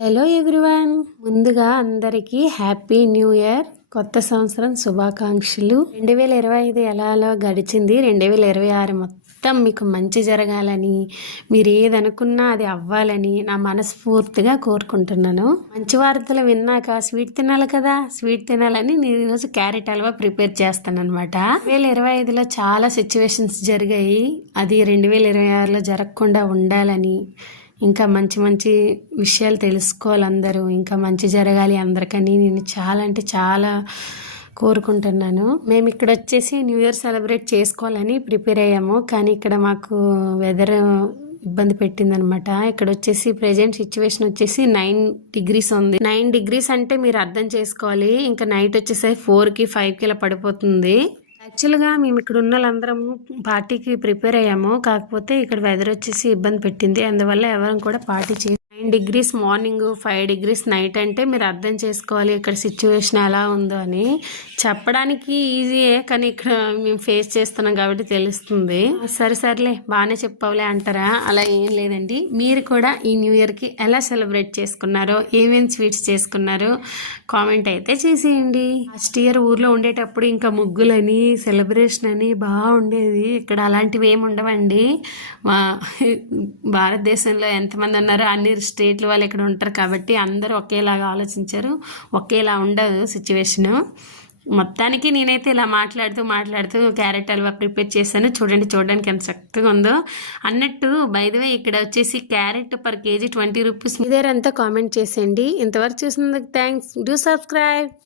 Hello everyone, ముందుగా అందరికీ happy new year, కొత్త సంవత్సరం శుభాకాంక్షలు. 2025 ఎలాలో గడిచింది. 2026 మొత్తం మీకు మంచి జరగాలని, మీరు ఏదనుకున్నా అది అవ్వాలని నా మనస్ఫూర్తిగా కోరుకుంటున్నాను. మంచి వార్తలు విన్నాక స్వీట్ తినాలి కదా, స్వీట్ తినాలని నేను ఈరోజు క్యారెట్ హల్వా ప్రిపేర్ చేస్తాను అనమాట. 2025లో చాలా సిచ్యువేషన్స్ జరిగాయి, అది 2026లో జరగకుండా ఉండాలని, ఇంకా మంచి మంచి విషయాలు తెలుసుకోవాలి అందరూ, ఇంకా మంచి జరగాలి అందరికని నేను చాలా అంటే చాలా కోరుకుంటున్నాను. మేము ఇక్కడ వచ్చేసి న్యూ ఇయర్ సెలబ్రేట్ చేసుకోవాలని ప్రిపేర్ అయ్యాము, కానీ ఇక్కడ మాకు వెదర్ ఇబ్బంది పెట్టిందనమాట. ఇక్కడ వచ్చేసి ప్రెజెంట్ సిచ్యువేషన్ వచ్చేసి 9 degrees ఉంది. 9 degrees అంటే మీరు అర్థం చేసుకోవాలి, ఇంకా నైట్ వచ్చేసి 4కి 5కి ఇలా పడిపోతుంది. యాక్చువల్గా మేము ఇక్కడ ఉన్న వాళ్ళందరము పార్టీకి ప్రిపేర్ అయ్యాము, కాకపోతే ఇక్కడ వెదర్ వచ్చేసి ఇబ్బంది పెట్టింది, అందువల్ల ఎవరం కూడా party 9 degrees morning, 5 degrees night అంటే మీరు అర్థం చేసుకోవాలి ఇక్కడ సిచ్యువేషన్ ఎలా ఉందో అని. చెప్పడానికి ఈజీయే, కానీ ఇక్కడ మేము ఫేస్ చేస్తున్నాం కాబట్టి తెలుస్తుంది. సరేలే బాగానే చెప్పవులే అంటారా, అలా ఏం లేదండి. మీరు కూడా ఈ న్యూ ఇయర్కి ఎలా సెలబ్రేట్ చేసుకున్నారో, ఏమేమి స్వీట్స్ చేసుకున్నారో కామెంట్ అయితే చేసేయండి. లాస్ట్ ఇయర్ ఊర్లో ఉండేటప్పుడు ఇంకా ముగ్గులని, సెలబ్రేషన్ అని బాగుండేది. ఇక్కడ అలాంటివి ఏమి ఉండవండి. మా భారతదేశంలో ఎంతమంది ఉన్నారో అన్ని స్టేట్ల వాళ్ళు ఇక్కడ ఉంటారు కాబట్టి అందరూ ఒకేలాగా ఆలోచించారు, ఒకేలా ఉండదు సిచ్యువేషను. మొత్తానికి నేనైతే ఇలా మాట్లాడుతూ క్యారెట్ హల్వా ప్రిపేర్ చేశాను. చూడడానికి ఎంత చక్కగా ఉందో. అన్నట్టు బై ది వే ఇక్కడ వచ్చేసి క్యారెట్ per kg 20 రూపీస్. ఇదేరంతా కామెంట్ చేసేయండి. ఇంతవరకు చూసినందుకు థ్యాంక్స్. Do subscribe.